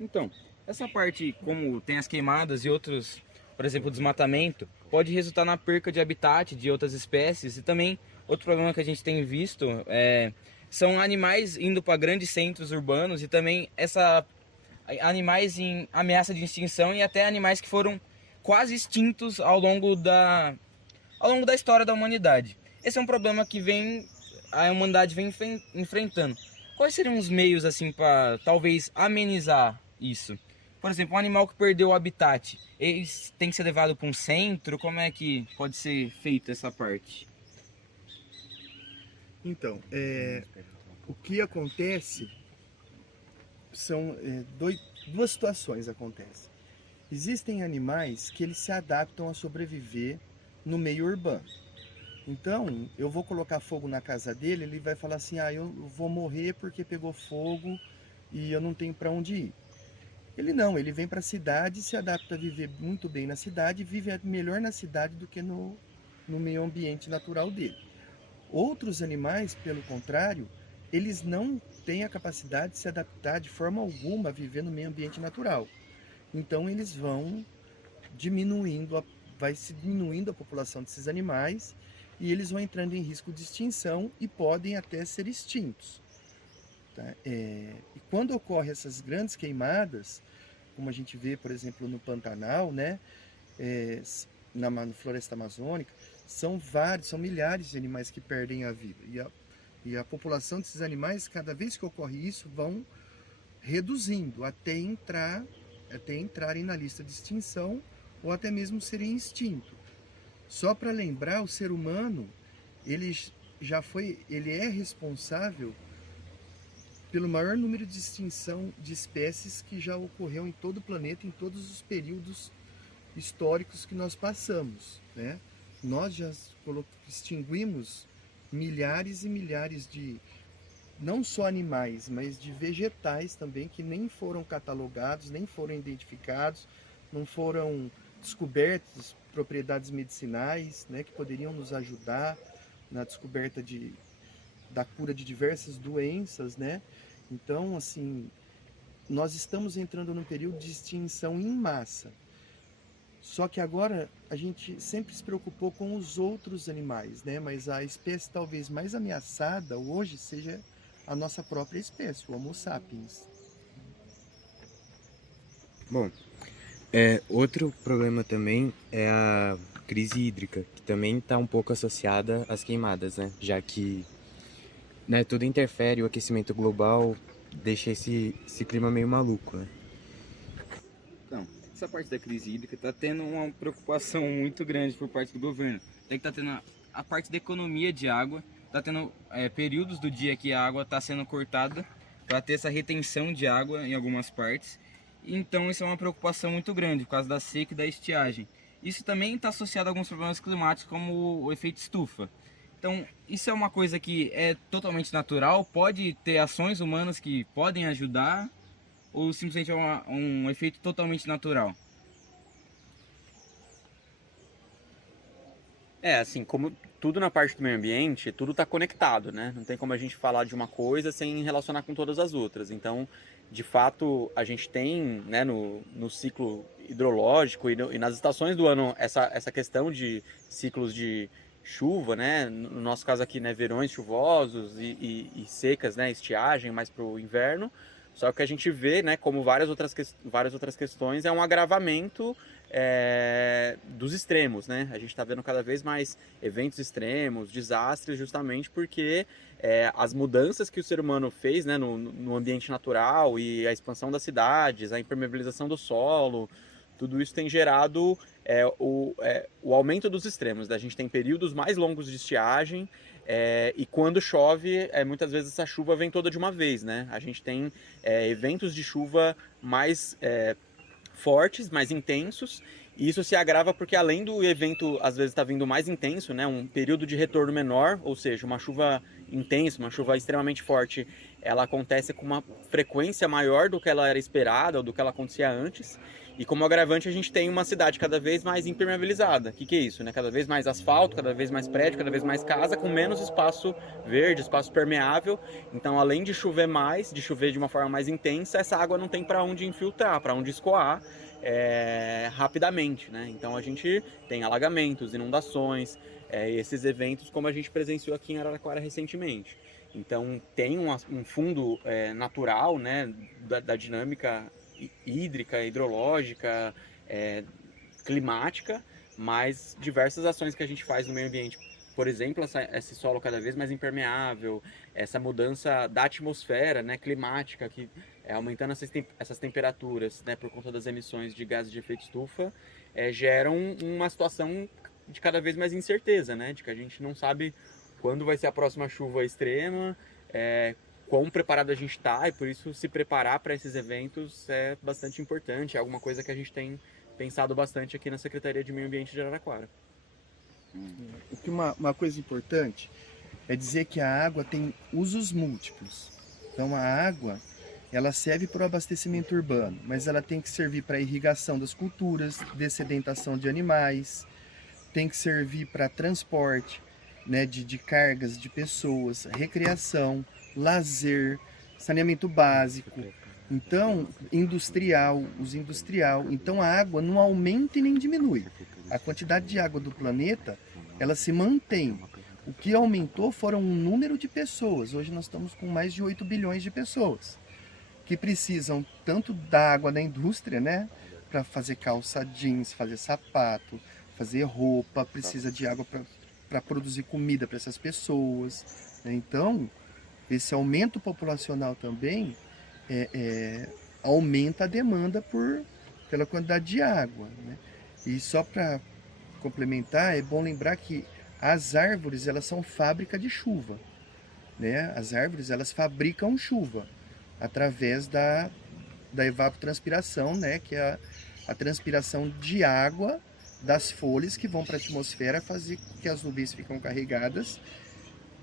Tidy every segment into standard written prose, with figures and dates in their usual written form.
Então, essa parte, como tem as queimadas e outros, por exemplo, o desmatamento, pode resultar na perca de habitat de outras espécies e também outro problema que a gente tem visto são animais indo para grandes centros urbanos e também animais em ameaça de extinção e até animais que foram quase extintos ao longo da história da humanidade. Esse é um problema que a humanidade vem enfrentando. Quais seriam os meios assim para talvez amenizar isso? Por exemplo, um animal que perdeu o habitat, ele tem que ser levado para um centro? Como é que pode ser feita essa parte? Então, o que acontece são duas situações acontecem. Existem animais que eles se adaptam a sobreviver no meio urbano. Então, eu vou colocar fogo na casa dele, ele vai falar assim, eu vou morrer porque pegou fogo e eu não tenho para onde ir. Ele não, ele vem para a cidade, se adapta a viver muito bem na cidade, vive melhor na cidade do que no meio ambiente natural dele. Outros animais, pelo contrário, eles não têm a capacidade de se adaptar de forma alguma a viver no meio ambiente natural. Então eles vão vai se diminuindo a população desses animais e eles vão entrando em risco de extinção e podem até ser extintos. Tá? E quando ocorrem essas grandes queimadas, como a gente vê, por exemplo, no Pantanal, né, na floresta amazônica, são milhares de animais que perdem a vida. E a população desses animais, cada vez que ocorre isso, vão reduzindo até entrarem na lista de extinção ou até mesmo serem extintos. Só para lembrar, o ser humano, ele é responsável pelo maior número de extinção de espécies que já ocorreu em todo o planeta, em todos os períodos históricos que nós passamos, né? Nós já extinguimos milhares e milhares de, não só animais, mas de vegetais também, que nem foram catalogados, nem foram identificados, não foram descobertas propriedades medicinais, né, que poderiam nos ajudar na descoberta da cura de diversas doenças, né? Então, assim, nós estamos entrando num período de extinção em massa. Só que agora a gente sempre se preocupou com os outros animais, né? Mas a espécie talvez mais ameaçada hoje seja a nossa própria espécie, o Homo sapiens. Bom, outro problema também é a crise hídrica, que também está um pouco associada às queimadas, né? Já que, né, tudo interfere, o aquecimento global deixa esse clima meio maluco, né? Então, essa parte da crise hídrica está tendo uma preocupação muito grande por parte do governo. Tem que tá tendo a parte da economia de água, está tendo períodos do dia que a água está sendo cortada para ter essa retenção de água em algumas partes. Então isso é uma preocupação muito grande por causa da seca e da estiagem. Isso também está associado a alguns problemas climáticos como o efeito estufa. Então isso é uma coisa que é totalmente natural, pode ter ações humanas que podem ajudar ou simplesmente é um efeito totalmente natural? Assim, como tudo na parte do meio ambiente, tudo está conectado, né? Não tem como a gente falar de uma coisa sem relacionar com todas as outras. Então, de fato, a gente tem, né, no ciclo hidrológico e nas estações do ano essa questão de ciclos de chuva, né? No nosso caso aqui, né, verões chuvosos e secas, né, estiagem mais para o inverno. Só que a gente vê, né, como várias outras questões, é um agravamento dos extremos, né? A gente está vendo cada vez mais eventos extremos, desastres, justamente porque as mudanças que o ser humano fez, né, no ambiente natural e a expansão das cidades, a impermeabilização do solo, tudo isso tem gerado o aumento dos extremos. Né? A gente tem períodos mais longos de estiagem e quando chove, muitas vezes essa chuva vem toda de uma vez. Né? A gente tem eventos de chuva mais fortes, mais intensos, e isso se agrava porque além do evento às vezes está vindo mais intenso, né, um período de retorno menor, ou seja, uma chuva intensa, uma chuva extremamente forte, ela acontece com uma frequência maior do que ela era esperada ou do que ela acontecia antes. E como agravante a gente tem uma cidade cada vez mais impermeabilizada. O que é isso? Né? Cada vez mais asfalto, cada vez mais prédio, cada vez mais casa, com menos espaço verde, espaço permeável. Então, além de chover mais, de chover de uma forma mais intensa, essa água não tem para onde infiltrar, para onde escoar rapidamente. Né? Então a gente tem alagamentos, inundações, esses eventos como a gente presenciou aqui em Araraquara recentemente. Então tem um fundo natural, né, da dinâmica hídrica, hidrológica, climática, mas diversas ações que a gente faz no meio ambiente. Por exemplo, esse solo cada vez mais impermeável, essa mudança da atmosfera, né, climática, que aumentando essas temperaturas, né, por conta das emissões de gases de efeito estufa, geram uma situação de cada vez mais incerteza, né, de que a gente não sabe quando vai ser a próxima chuva extrema, quão preparado a gente está, e por isso se preparar para esses eventos é bastante importante, é alguma coisa que a gente tem pensado bastante aqui na Secretaria de Meio Ambiente de Araraquara. Uma coisa importante é dizer que a água tem usos múltiplos. Então a água, ela serve para o abastecimento urbano, mas ela tem que servir para a irrigação das culturas, dessedentação de animais, tem que servir para transporte, né, de cargas de pessoas, recreação, lazer, saneamento básico, então uso industrial. Então a água não aumenta e nem diminui. A quantidade de água do planeta, ela se mantém. O que aumentou foram o número de pessoas. Hoje nós estamos com mais de 8 bilhões de pessoas que precisam tanto da água da indústria, né, para fazer calça jeans, fazer sapato, fazer roupa, precisa de água para produzir comida para essas pessoas. Então, esse aumento populacional também aumenta a demanda pela quantidade de água, né? E só para complementar, é bom lembrar que as árvores, elas são fábrica de chuva, né? As árvores, elas fabricam chuva através da evapotranspiração, né? Que é a transpiração de água das folhas que vão para a atmosfera, fazer com que as nuvens ficam carregadas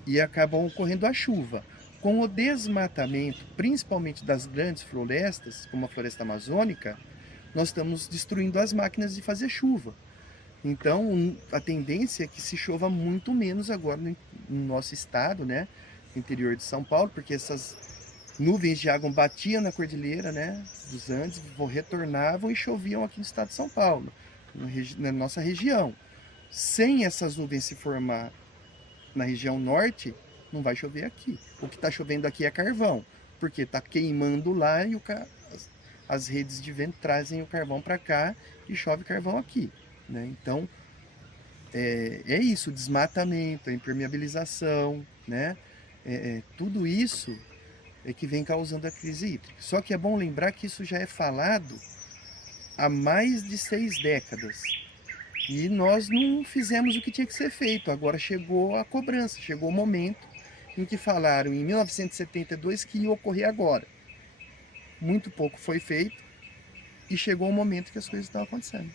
e acabam ocorrendo a chuva. Com o desmatamento, principalmente das grandes florestas, como a floresta amazônica, nós estamos destruindo as máquinas de fazer chuva. Então, a tendência é que se chova muito menos agora no nosso estado, né, no interior de São Paulo, porque essas nuvens de água batiam na cordilheira, né, dos Andes, retornavam e choviam aqui no estado de São Paulo, na nossa região. Sem essas nuvens se formar na região norte, não vai chover aqui. O que está chovendo aqui é carvão, porque está queimando lá e as redes de vento trazem o carvão para cá e chove carvão aqui, né? Então, é isso, o desmatamento, a impermeabilização, né? Tudo isso é que vem causando a crise hídrica. Só que é bom lembrar que isso já é falado há mais de 6 décadas. E nós não fizemos o que tinha que ser feito. Agora chegou a cobrança, chegou o momento em que falaram em 1972 que ia ocorrer agora. Muito pouco foi feito e chegou o momento que as coisas estavam acontecendo.